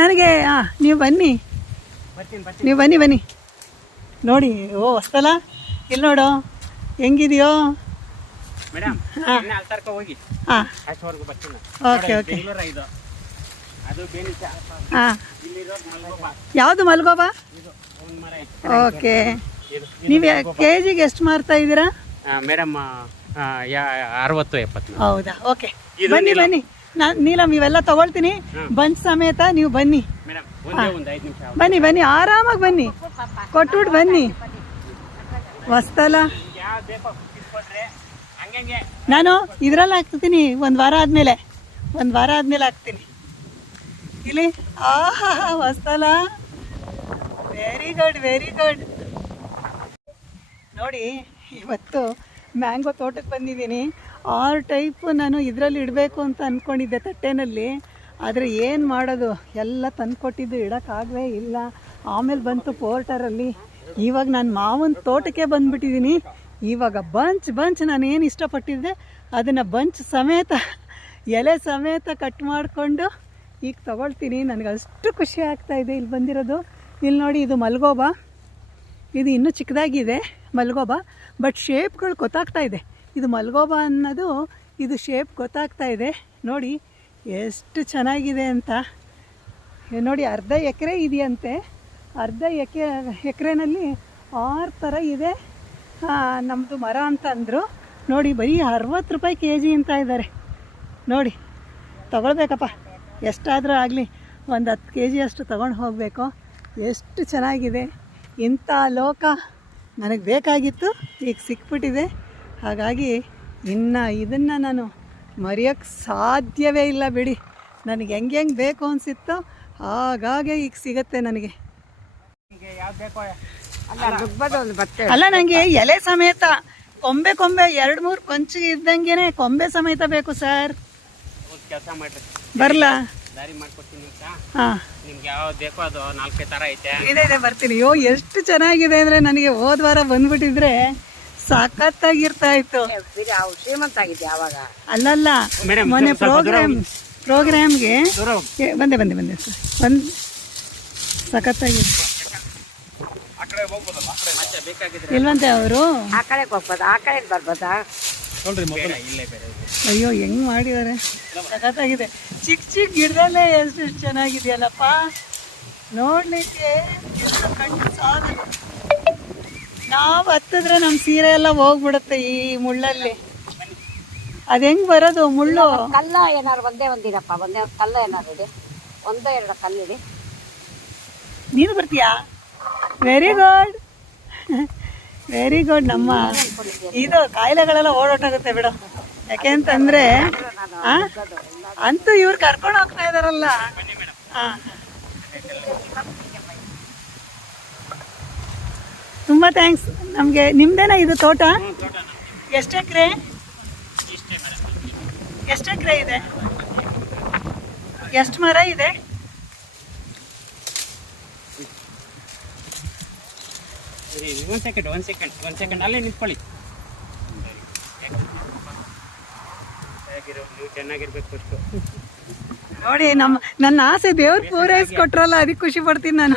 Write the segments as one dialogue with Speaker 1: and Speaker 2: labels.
Speaker 1: ನನಗೆ ಹಾಂ ನೀವು ಬನ್ನಿ. ನೀವು ಬನ್ನಿ ಬನ್ನಿ. ನೋಡಿ ಓ ಹೊಸ್ತಲ್ಲ ಇಲ್ಲಿ ನೋಡು. ಹೆಂಗಿದೆಯೋ?
Speaker 2: ಮೇಡಮ್ ಹೋಗಿ.
Speaker 1: ಹಾಂ. Okay okay. ಹಾಂ. ಯಾವುದು ಮಲ್ಗೋಬಾ. ಓಕೆ. ನೀವು ಕೆ ಜಿಗೆ ಎಷ್ಟು ಮಾರ್ತಾ ಇದ್ದೀರಾ?
Speaker 2: ಮೇಡಮ್ ಅರವತ್ತು ಎಪ್ಪತ್ತು.
Speaker 1: ಹೌದಾ? ಓಕೆ. ಬನ್ನಿ ಬನ್ನಿ. ನಾನು ನೀಲಮ್ ಇವೆಲ್ಲ ತಗೊಳ್ತೀನಿ. ಬಂಚ್ ಸಮೇತ ನೀವು ಬನ್ನಿ. ಬನ್ನಿ ಬನ್ನಿ ಆರಾಮಾಗಿ ಬನ್ನಿ. ಕೊಟ್ಬಿಟ್ಟು ಬನ್ನಿ. ಹೊಸ್ತಲ್ಲ ನಾನು ಇದ್ರಲ್ಲಿ ಹಾಕ್ತೀನಿ ಒಂದು ವಾರ ಆದಮೇಲೆ. ಒಂದು ವಾರ ಆದಮೇಲೆ ಹಾಕ್ತೀನಿ. ಇಲ್ಲಿ ಆಹಾ ಹೊಸ್ತಲ್ಲ ವೆರಿ ಗುಡ್ ವೆರಿ ಗುಡ್ ನೋಡಿ ಇವತ್ತು ಮ್ಯಾಂಗೋ ತೋಟಕ್ಕೆ ಬಂದಿದ್ದೀನಿ. ಆರು ಟೈಪ್ ನಾನು ಇದರಲ್ಲಿ ಇಡಬೇಕು ಅಂತ ಅಂದ್ಕೊಂಡಿದ್ದೆ ತಟ್ಟೆನಲ್ಲಿ, ಆದರೆ ಏನು ಮಾಡೋದು? ಎಲ್ಲ ತಂದುಕೊಟ್ಟಿದ್ದು ಇಡೋಕ್ಕಾಗಲೇ ಇಲ್ಲ. ಆಮೇಲೆ ಬಂತು ಪೋರ್ಟರಲ್ಲಿ. ಇವಾಗ ನಾನು ಮಾವನ ತೋಟಕ್ಕೆ ಬಂದುಬಿಟ್ಟಿದ್ದೀನಿ ಇವಾಗ ಬಂಚ್ ಬಂಚ್ ನಾನು ಏನು ಇಷ್ಟಪಟ್ಟಿದ್ದೆ, ಅದನ್ನು ಬಂಚ್ ಸಮೇತ, ಎಲೆ ಸಮೇತ ಕಟ್ ಮಾಡಿಕೊಂಡು ಈಗ ತೊಗೊಳ್ತೀನಿ. ನನಗೆ ಅಷ್ಟು ಖುಷಿ ಆಗ್ತಾಯಿದೆ ಇಲ್ಲಿ ಬಂದಿರೋದು. ಇಲ್ಲಿ ನೋಡಿ, ಇದು ಮಲ್ಗೋಬಾ. ಇದು ಇನ್ನೂ ಚಿಕ್ಕದಾಗಿದೆ ಮಲ್ಗೋಬಾ ಬಟ್ ಶೇಪ್ಗಳು ಗೊತ್ತಾಗ್ತಾ ಇದೆ. ಇದು ಮಲ್ಗೋಬಾ ಅನ್ನೋದು ಇದು ಶೇಪ್ ಗೊತ್ತಾಗ್ತಾ ಇದೆ. ನೋಡಿ, ಎಷ್ಟು ಚೆನ್ನಾಗಿದೆ ಅಂತ. ನೋಡಿ, ಅರ್ಧ ಎಕರೆ ಇದೆಯಂತೆ. ಅರ್ಧ ಎಕೆ, ಎಕರೆನಲ್ಲಿ ಆರು ಥರ ಇದೆ. ನಮ್ಮದು ಮರ ಅಂತಂದರು ನೋಡಿ, ಬರೀ ಅರವತ್ತು ರೂಪಾಯಿ ಕೆ ಜಿ ಅಂತ ಇದ್ದಾರೆ. ನೋಡಿ, ತಗೊಳ್ಬೇಕಪ್ಪ. ಎಷ್ಟಾದರೂ ಆಗಲಿ, ಒಂದು ಹತ್ತು ಕೆ ಜಿಯಷ್ಟು ತೊಗೊಂಡು ಹೋಗಬೇಕು. ಎಷ್ಟು ಚೆನ್ನಾಗಿದೆ. ಇಂಥ ಲೋಕ ನನಗೆ ಬೇಕಾಗಿತ್ತು, ಈಗ ಸಿಕ್ಬಿಟ್ಟಿದೆ. ಹಾಗಾಗಿ ಇನ್ನು ಇದನ್ನು ನಾನು ಮರೆಯೋಕ್ಕೆ ಸಾಧ್ಯವೇ ಇಲ್ಲ ಬಿಡಿ. ನನಗೆ ಹೆಂಗೆ ಹೆಂಗೆ ಬೇಕು ಅನಿಸಿತ್ತೋ ಹಾಗಾಗೆ ಈಗ ಸಿಗತ್ತೆ ನನಗೆ. ಅಲ್ಲ ನನಗೆ ಎಲೆ ಸಮೇತ ಕೊಂಬೆ ಕೊಂಬೆ ಎರಡು ಮೂರು ಕೊಂಚ ಇದ್ದಂಗೆ ಕೊಂಬೆ ಸಮೇತ ಬೇಕು ಸರ್.
Speaker 2: ಕೆಲಸ
Speaker 1: ಬರಲಾ?
Speaker 2: ದಾರಿ ಮಾಡ್ಕೊಡ್ತೀನಿ ಯಾವ್ದು ಬೇಕೋ ಅದು ನಾಲ್ಕೈದು ಥರ ಐತೆ
Speaker 1: ಇದೆ ಇದೆ, ಬರ್ತೀನಿ. ಅಯ್ಯೋ, ಎಷ್ಟು ಚೆನ್ನಾಗಿದೆ ಅಂದರೆ ನನಗೆ ಹೋದ್ವಾರ ಬಂದ್ಬಿಟ್ಟಿದ್ರೆ ಸಖತ್ತಾಗಿರ್ತಾ ಇತ್ತು
Speaker 3: ಶ್ರೀಮಂತ ಆಗಿದ್ದೆ ಅವಾಗ
Speaker 1: ಅಲ್ಲಲ್ಲ ಮೊನ್ನೆ ಪ್ರೋಗ್ರಾಮ್ ಪ್ರೋಗ್ರಾಮ್ಗೆ ಬಂದೆ ಬಂದೆ ಬಂದೆ
Speaker 2: ಬಂದ್ ಬೇಕಾಗಿದ್ರೆ
Speaker 1: ಇಲ್ವಂತೆ ಅವರು?
Speaker 3: ಆ ಕಡೆ ಹೋಗ್ಬೋದಾ? ಆ ಕಡೆ ಬರ್ಬೋದಾ?
Speaker 1: ಅಯ್ಯೋ ಹೆಂಗ್ ಮಾಡಿದಾರೆ? ಸಖತ್ತಾಗಿದೆ ಚಿಕ್ಕ ಚಿಕ್ಕ ಗಿಡದಲ್ಲೇ ಎಷ್ಟು ಚೆನ್ನಾಗಿದೆಯಲ್ಲಪ್ಪ. ನೋಡ್ಲಿಕ್ಕೆ ಕಣ್ಣು ಸಾಲದು. ನಾವು ಹತ್ತಿದ್ರೆ ನಮ್ಮ ಸೀರೆ ಎಲ್ಲ ಹೋಗ್ಬಿಡುತ್ತೆ ಈ ಮುಳ್ಳಲ್ಲಿ. ಅದು ಹೆಂಗ್ ಬರೋದು ಮುಳ್ಳು?
Speaker 3: ಕಲ್ಲ ಏನಾರು ಒಂದೇ ಒಂದಿರಪ್ಪ ಒಂದೇ ಒಂದು ಕಲ್ಲ ಏನಾರು ಇದೆ. ಒಂದೋ ಎರಡು ಕಲ್ಲಿಡಿ
Speaker 1: ನೀನು ಬರ್ತೀಯಾ? ವೆರಿ ಗುಡ್ ವೆರಿ ಗುಡ್ ನಮ್ಮ ಇದು ಕಾಯಿಲೆಗಳೆಲ್ಲ ಓಡೋಟಾಗುತ್ತೆ ಬಿಡು. ಯಾಕೆಂತಂದ್ರೆ? ಅಂತೂ ಇವ್ರು ಕರ್ಕೊಂಡು ಹೋಗ್ತಾ ಇದಾರಲ್ಲ. ಆ. ತುಂಬಾ ಥ್ಯಾಂಕ್ಸ್ ನಮಗೆ ನಿಮ್ಮದೇನ ಇದು ತೋಟ? ಎಷ್ಟು ಎಕರೆ? ಎಷ್ಟು ಎಕರೆ ಇದೆ? ಎಷ್ಟು ಮರ ಇದೆ?
Speaker 2: ಒಂದು ಸೆಕೆಂಡ್ ಒಂದು ಸೆಕೆಂಡ್ ಒಂದು ಸೆಕೆಂಡ್ ಅಲ್ಲೇ ನಿಂತ್ಕೊಳ್ಳಿ. ಚೆನ್ನಾಗಿರ್ಬೇಕು ಫಸ್ಟು
Speaker 1: ನೋಡಿ ನಮ್ಮ ನನ್ನ ಆಸೆ ದೇವ್ರು ಪೂರೈಸ್ಕೊಟ್ರಲ್ಲ ಅದಕ್ಕೆ ಖುಷಿ ಪಡ್ತೀನಿ ನಾನು.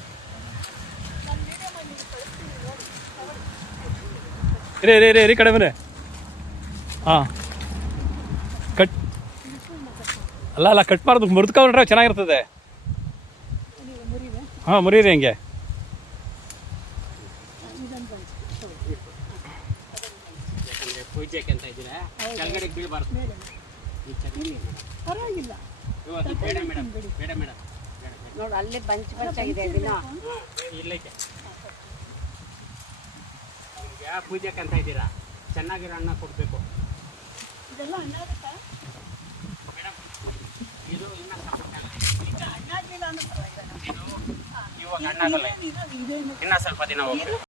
Speaker 4: ಇರಿ ರೇ ರೇ ರೀ ಕಡೆ ಬನ್ನಿ. ಹಾಂ. ಕಟ್. ಅಲ್ಲ ಅಲ್ಲ ಕಟ್ ಮಾಡೋದು ಮುರಿದ್ಕೊಂಡ್ರೆ ಚೆನ್ನಾಗಿರ್ತದೆ. ಹಾಂ ಮುರೀರಿ ಹಂಗೆ.
Speaker 2: ಬೇಡ
Speaker 3: ಅಲ್ಲಿ ಬಂಚ್ ಬಂಚ್ ಆಗಿದೆ ದಿನ.
Speaker 2: ಇಲ್ಲೈತೆ ಯಾ ಪೂಜೆಗೆ ಅಂತ ಇದ್ದೀರಾ? ಚೆನ್ನಾಗಿರೋ ಅನ್ನ ಕೊಡಬೇಕು.
Speaker 1: ಇದೆಲ್ಲ
Speaker 2: ಮೇಡಮ್
Speaker 1: ಇದು ಇನ್ನ ಆಗಲ್ಲ ಸ್ವಲ್ಪ ದಿನ ಹೋಗ್ಬೇಕು.